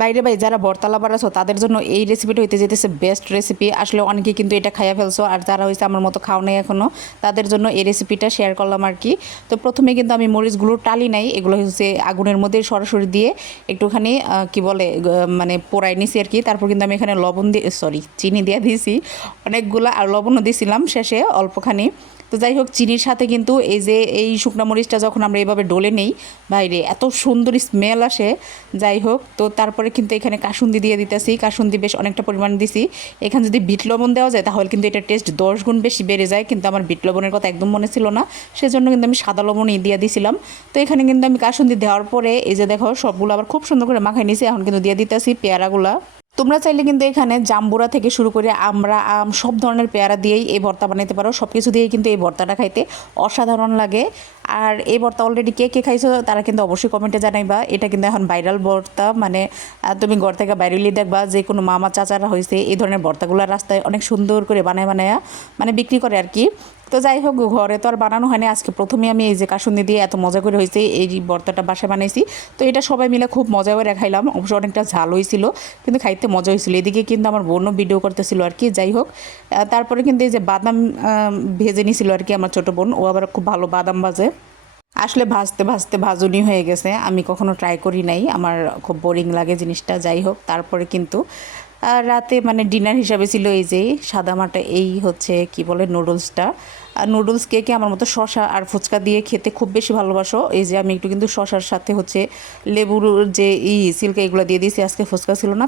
বাইরে ভাই যারা ভর্তা লাভার আছো তাদের জন্য এই রেসিপিটা হইতে যেতেছে বেস্ট রেসিপি। আসলে অনেকে কিন্তু এটা খাইয়া ফেলছো, আর যারা হয়েছে আমার মতো খাও নাই এখনও, তাদের জন্য এই রেসিপিটা শেয়ার করলাম আর কি। তো প্রথমে কিন্তু আমি মরিচগুলো টালি নাই, এগুলো হচ্ছে আগুনের মধ্যে সরাসরি দিয়ে একটুখানি কি বলে মানে পোড়াই নিছি আর কি। তারপর কিন্তু আমি এখানে লবণ দিয়ে চিনি দিয়ে দিয়েছি অনেকগুলো, আর লবণও দিয়েছিলাম শেষে অল্পখানি। তো যাই হোক, চিনির সাথে কিন্তু এই যে এই শুকনা মরিচটা যখন আমরা এইভাবে ডলে নেই বাইরে, এত সুন্দর স্মেল আসে। যাই হোক, তো তারপরে কিন্তু এখানে কাসুন্দি দিয়ে দিতেছি, কাসুন্দি বেশ অনেকটা পরিমাণ দিছি। এখানে যদি বিট লবণ দেওয়া যায় তাহলে কিন্তু এটা টেস্ট 10 গুণ বেশি বেড়ে যায়, কিন্তু আমার বিট লবণের কথা একদম মনে ছিল না, সেজন্য কিন্তু আমি সাদা লবণই দিয়ে দিছিলাম। তো এখানে কিন্তু আমি কাসুন্দি দেওয়ার পরে এই যে দেখো সবগুলো আবার খুব সুন্দর করে মাখাই নিছি। এখন কিন্তু দিয়ে দিতেছি পেয়ারাগুলা। তোমরা চাইলে কিন্তু এখানে জাম্বুরা থেকে শুরু করে আমরা আম সব ধরনের পেয়ারা দিয়েই এই ভর্তা বানাইতে পারো, সব কিছু দিয়েই কিন্তু এই ভর্তাটা খাইতে অসাধারণ লাগে। আর এই ভর্তা অলরেডি কে কে খাইছো তারা কিন্তু অবশ্যই কমেন্টে জানাইবা। এটা কিন্তু এখন ভাইরাল ভর্তা, মানে তুমি ঘর থেকে বাইরেলি দেখবা যে কোনো মামা চাচারা হয়েছে এই ধরনের ভর্তাগুলো রাস্তায় অনেক সুন্দর করে বানায় বানায় মানে বিক্রি করে আর কি। তো যাই হোক, ঘরে তো আর বানানো হয়নি, আজকে প্রথমে আমি এই যে কাসুন্দি দিয়ে এত মজা করে হয়েছে এই ভর্তাটা বাসায় বানাইছি। তো এটা সবাই মিলে খুব মজা করে খাইলাম, অবশ্য অনেকটা ঝাল হয়েছিল কিন্তু খাইতে মজা হয়েছিল। এদিকে কিন্তু আমার বোনও ভিডিও করতেছিল আর কি। যাই হোক, তারপরে কিন্তু এই যে বাদাম ভেজে নিয়েছিল আর কি আমার ছোটো বোন, ও আবার খুব ভালো বাদাম ভাজে। আসলে ভাজতে ভাজতে ভাজুনি হয়ে গেছে, আমি কখনো ট্রাই করি নাই, আমার খুব বোরিং লাগে জিনিসটা। যাই হোক, তারপরে কিন্তু রাতে মানে ডিনার হিসাবে ছিল এই যে সাদামাটা, এই হচ্ছে কি বলে নুডলসটা। আর নুডলস কে কে আমার মতো শসা আর ফুচকা দিয়ে খেতে খুব বেশি ভালোবাসো, এই যে আমি একটু কিন্তু শসার সাথে হচ্ছে লেবুর যে সিল্কা এগুলো দিয়ে দিয়েছি, আজকে ফুচকা ছিল না।